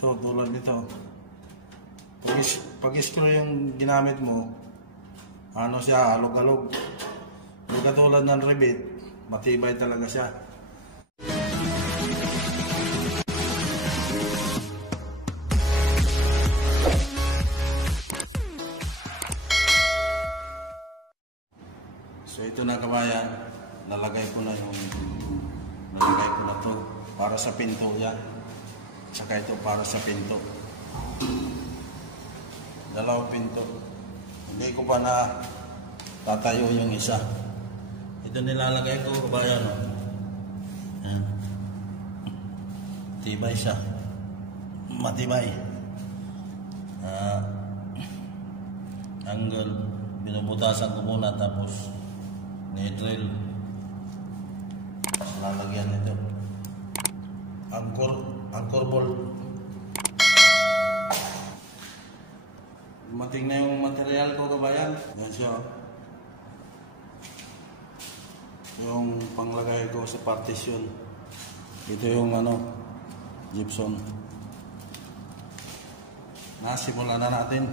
Ito, tulad nito. Pag screw yung ginamit mo, ano siya, alog-alog. Yung katulad ng rivet, matibay talaga siya. So ito na kabayan, nalagay ko na to para sa pinto yan. Saka ito para sa pinto. Dalawang pinto. Hindi ko pa na tatayo yung isa. Ito nilalagay ko kabayan. Ayan. Tibay siya. Matibay. Angle. Binubutasan ko muna tapos ni-drill. Lalagyan nito. Anchor bolt. Dumating na yung material ko kabayan. Yan siya. Yung panglagay ko sa partition. Ito yung gypsum. Nasimulan na natin.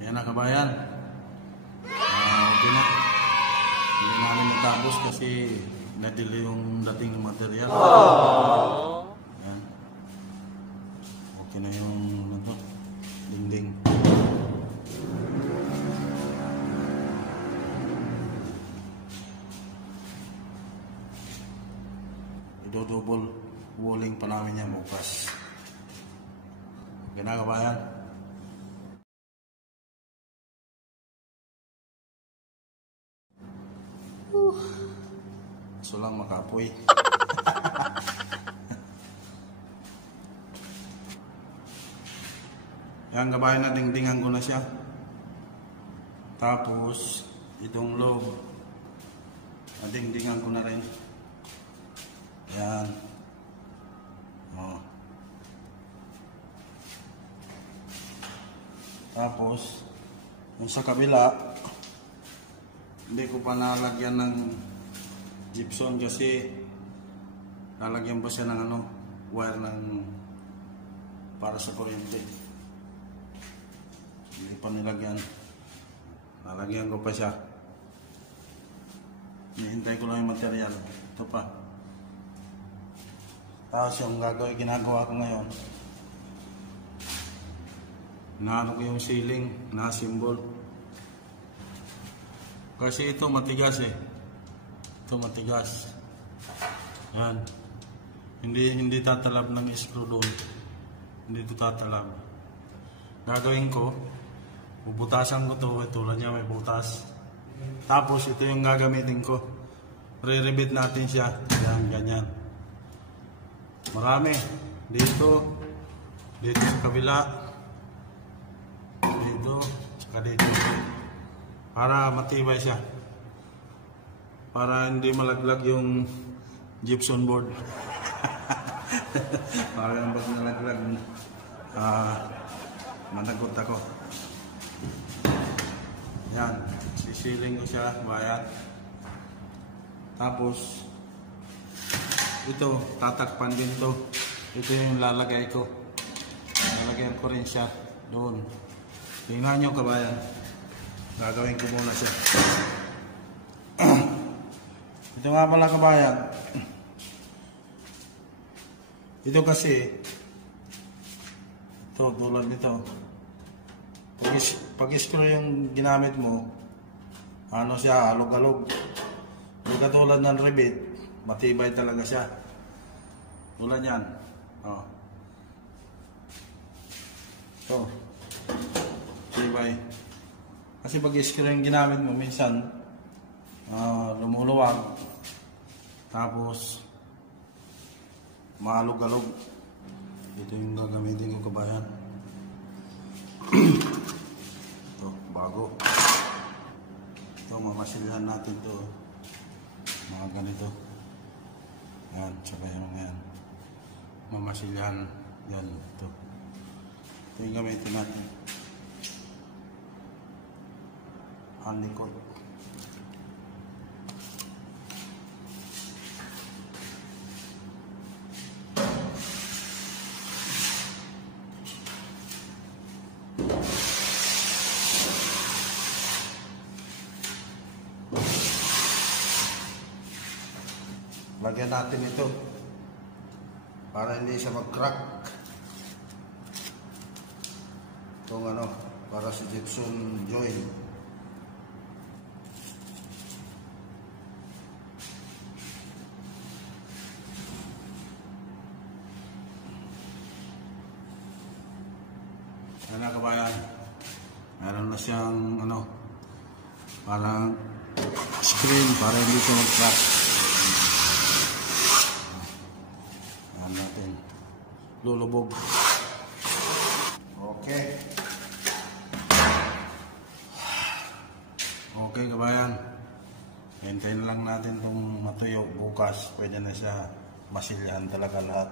Ayan na kabayan. Okay na. Hindi namin natapos kasi na-delay yung dating material. idodouble walling pa namin yan bukas. Ginagawa yan. So lang makapoy. Yan, gabayan na, dingdingan ko na siya. Tapos itong loob, dingdingan ko na rin. Yan. Oh. Tapos yung sa kabila, hindi ko pa nalagyan ng gypsum kasi lalagyan pa siya ng wire ng para sa kuryente. Hindi pa nilagyan. Lalagyan ko pa siya. Hinihintay ko lang yung material. Ito pa. Tapos yung ginagawa ko ngayon, inaano ko yung ceiling na symbol. Kasi ito matigas eh. Ito matigas. Yan. Hindi tatalab ng screw doon. Hindi ito tatalab. Gagawin ko, bubutasan ko to. Tulad niya may butas. Tapos ito yung gagamitin ko. Re-rebit natin siya. Yan, ganyan. Marami. Dito. Dito sa kabila. Dito. Saka dito. Para matibay siya. Para hindi malaglag yung gypsum board. Para pag nalaglag, managot ako. Yan. Sisiling ko siya. Bayan. Tapos, ito, tatakpan din to. Ito yung lalagay ko. Lalagyan ko rin siya doon. Tingnan nyo kabayan. Gagawin ko muna siya. Ito nga pala kabayan. Ito kasi, ito tulad nito. Pag screw yung ginamit mo, ano siya, alog-alog. Hindi katulad ng rebit, matibay talaga siya. Tulad yan. Oh. Ito. Tibay. Kasi pag screw yung ginamit mo, minsan lumuluwag. Tapos maalog-alog. Ito yung gagamitin ko kabayan. Ito, bago. Ito, mamasilyahan natin to. Mga ganito. Yan, saka yung yan. Mamasilyahan. Yan, ito. Ito yung gamitin natin. Handicot. Lagyan natin ito para hindi siya mag-crack. Itong para sa gypsum joint. Yan na kabayan. Meron na siyang parang screen para hindi siya mag-crack. Natin lulubog. Okay kabayan, hintayin lang natin itong matuyo. Bukas pwede na siya masilyahan talaga lahat.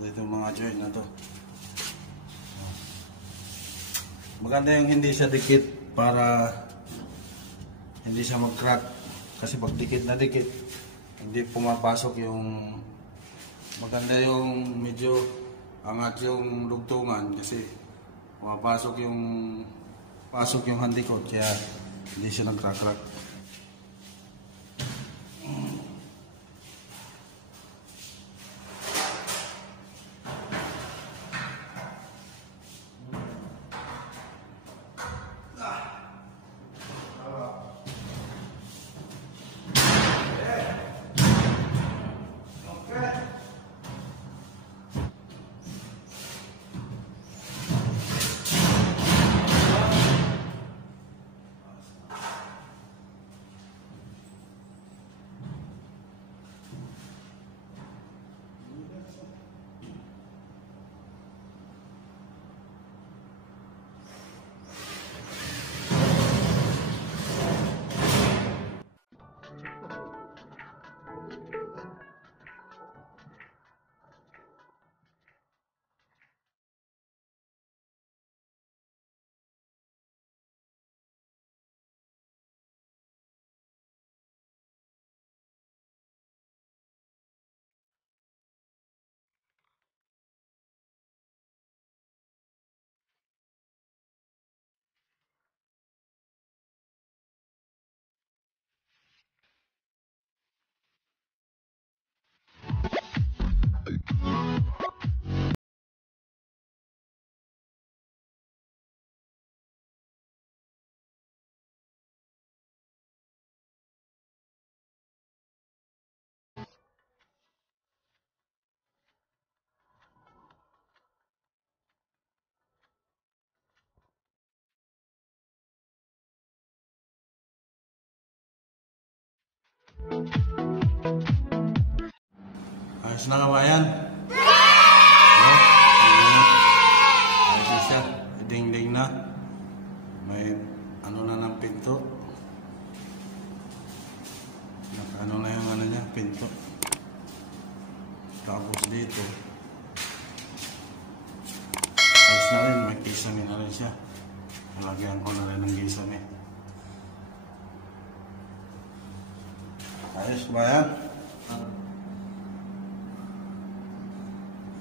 Ito mga joint na to, maganda yung hindi siya dikit para hindi siya mag-crack. Kasi pag dikit na dikit, hindi pumapasok yung maganda yung medyo angat yung lugtungan kasi pumapasok yung handicot kaya hindi siya nag-crack-crack. Ayos na kabayan. Ayos na siya. Ding-ding na. May ano na ng pinto. Ano na yung ano niya, pinto. Tapos dito. Ayos na rin, may kisame na rin siya. Nalagyan ko na rin ng kisame. Ayos ba yan?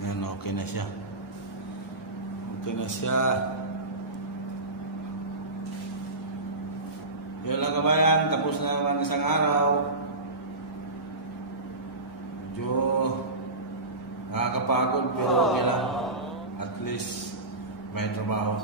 Yan, okay na siya. Okay na siya. Yun lang kabayan, tapos na naman isang araw. Medyo nakakapagod pero okay lang. At least may trabaho.